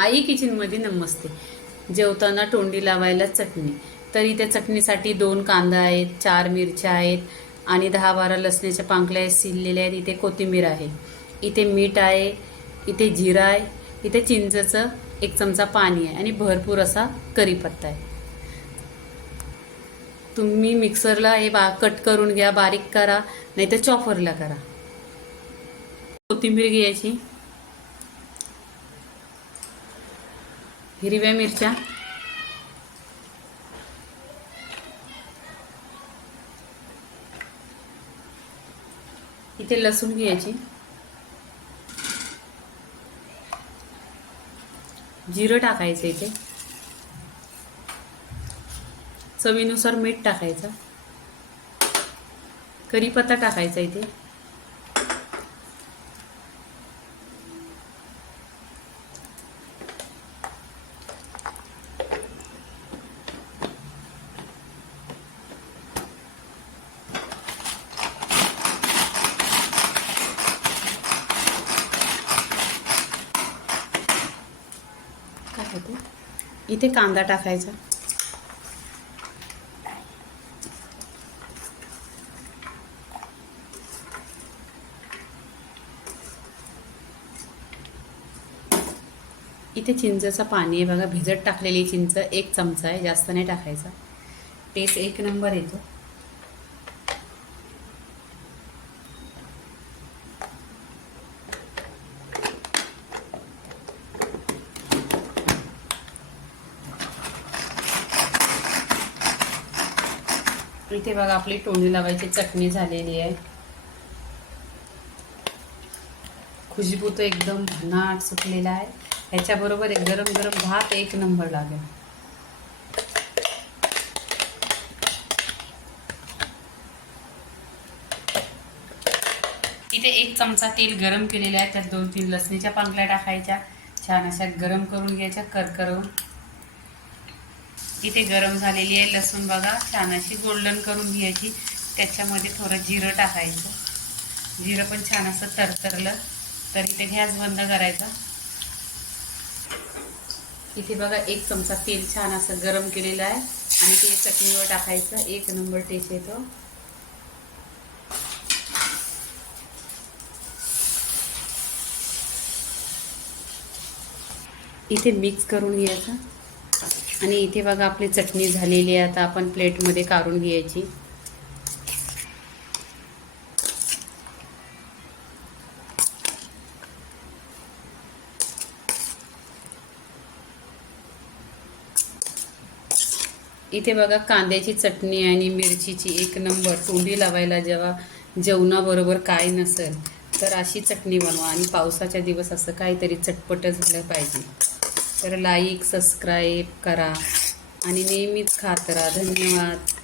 आई किचनमध्ये नमस्ते. जेवताना तोंडी लावायला चटणी. तर इथे चटणीसाठी दोन कांदा आहेत चार मिरच्या आहेत आणि दहा बारा लसण्याच्या पांकल्या आहेत सिललेल्या आहेत. इथे कोथिंबीर आहे. इथे मीठ आहे इथे जिरा आहे इथे चिंचचं एक चमचा पाणी आहे आणि भरपूर असा करीपत्ता आहे. तुम्ही मिक्सरला हे बा कट करून घ्या बारीक करा नाही तर चॉफरला करा. कोथिंबीर घ्यायची. हिरव्या मिरच्या. इथे लसूण घ्यायची. जिरं टाकायचं इथे. चवीनुसार मीठ टाकायचं. कढीपत्ता टाकायचा इथे काय होते इथे कांदा टाकायचा. इथे चिंचचं पाणी आहे बघा भिजत टाकलेली चिंच एक चमचा आहे जास्त नाही टाकायचा. टेस्ट एक नंबर येतो. इथे बघा आपली टोणी लावायची चटणी झालेली आहे. खुशबू तर एकदम भन्नाट सुटलेला आहे. ह्याच्याबरोबर एक गरम गरम भात एक नंबर लागेल. इथे एक चमचा तेल गरम केलेला आहे. त्यात दोन तीन लसणीच्या पांगल्या टाकायच्या. छान अशा गरम करून घ्यायच्या करकरवून इथे गरम झालेली आहे. लसूण बघा छान अशी गोल्डन करून घ्यायची. त्याच्यामध्ये थोडं जिरं टाकायचं. जिरं पण छान असं तरतरलं. तर इथे गॅस बंद करायचा. इथे बघा एक चमचा तेल छान असं गरम केलेलं आहे. आणि ते चटणीवर टाकायचं. एक नंबर टेस्ट येतो. इथे मिक्स करून घ्यायचं. आणि इथे बघा आपली चटणी झालेली आहे. आता आपण प्लेटमध्ये काढून घ्यायची. इथे बघा कांद्याची चटणी आणि मिरचीची एक नंबर तोंडी लावायला जेव्हा जेवणाबरोबर काय नसेल तर अशी चटणी बनवा. आणि पावसाच्या दिवस असं काहीतरी चटपट झालं पाहिजे. तर लाईक सबस्क्राईब करा. आणि नेहमीच खात राहा. धन्यवाद.